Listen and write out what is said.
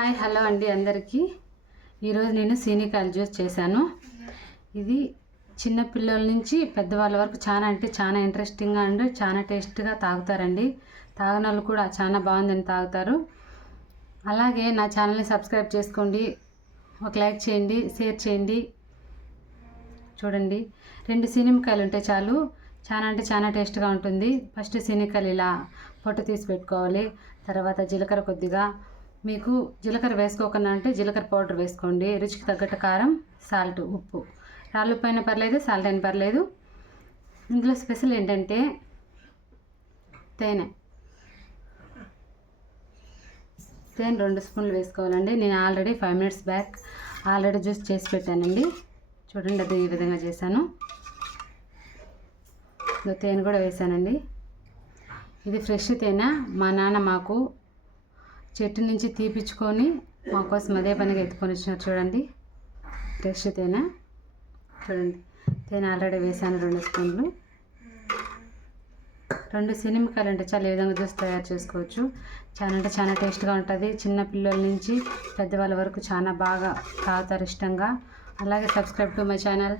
Hi hello అండి అందరికీ. ఈరోజు నేను సీనికాయల జ్యూస్ చేశాను. ఇది చిన్న పిల్లల నుంచి పెద్దవాళ్ళ వరకు చాలా అంటే చాలా ఇంట్రెస్టింగ్గా అండ్ చాలా టేస్ట్గా తాగుతారండి. తాగిన వాళ్ళు కూడా చాలా బాగుందని తాగుతారు. అలాగే నా ఛానల్ని సబ్స్క్రైబ్ చేసుకోండి, ఒక లైక్ చేయండి, షేర్ చేయండి. చూడండి, 2 సీనికాయలు ఉంటే చాలు, చాలా అంటే చాలా టేస్ట్గా ఉంటుంది. ఫస్ట్ సీనికాయలు ఇలా పొట్టు తీసి పెట్టుకోవాలి. తర్వాత జీలకర్ర కొద్దిగా, మీకు జీలకర్ర వేసుకోకుండా అంటే జీలకర్ర పౌడర్ వేసుకోండి. రుచికి తగ్గట్టు కారం, సాల్ట్, ఉప్పు, రాళ్ళు ఉప్పు అయినా పర్లేదు, సాల్ట్ అయినా పర్లేదు. ఇందులో స్పెషల్ ఏంటంటే తేనె 2 స్పూన్లు వేసుకోవాలండి. నేను ఆల్రెడీ 5 minutes బ్యాక్ జ్యూస్ చేసి పెట్టానండి. చూడండి, అది ఈ విధంగా చేశాను. తేనె కూడా వేసానండి. ఇది ఫ్రెష్ తేనె. మా నాన్న మాకు చెట్టు నుంచి తీపిచ్చుకొని మా కోసం అదే పనిగా ఎత్తుకొని వచ్చినారు. చూడండి, ఫ్రెష్ తేనె. చూడండి, తేనె ఆల్రెడీ వేసాను 2 స్పూన్లు. 2 సీనికాయలు అంటే చాలా ఈ విధంగా జ్యూస్ తయారు చేసుకోవచ్చు. చాలా అంటే చాలా టేస్ట్గా ఉంటుంది. చిన్న పిల్లల నుంచి పెద్దవాళ్ళ వరకు చాలా బాగా తాగుతారు ఇష్టంగా. అలాగే సబ్స్క్రైబ్ టు మై ఛానల్.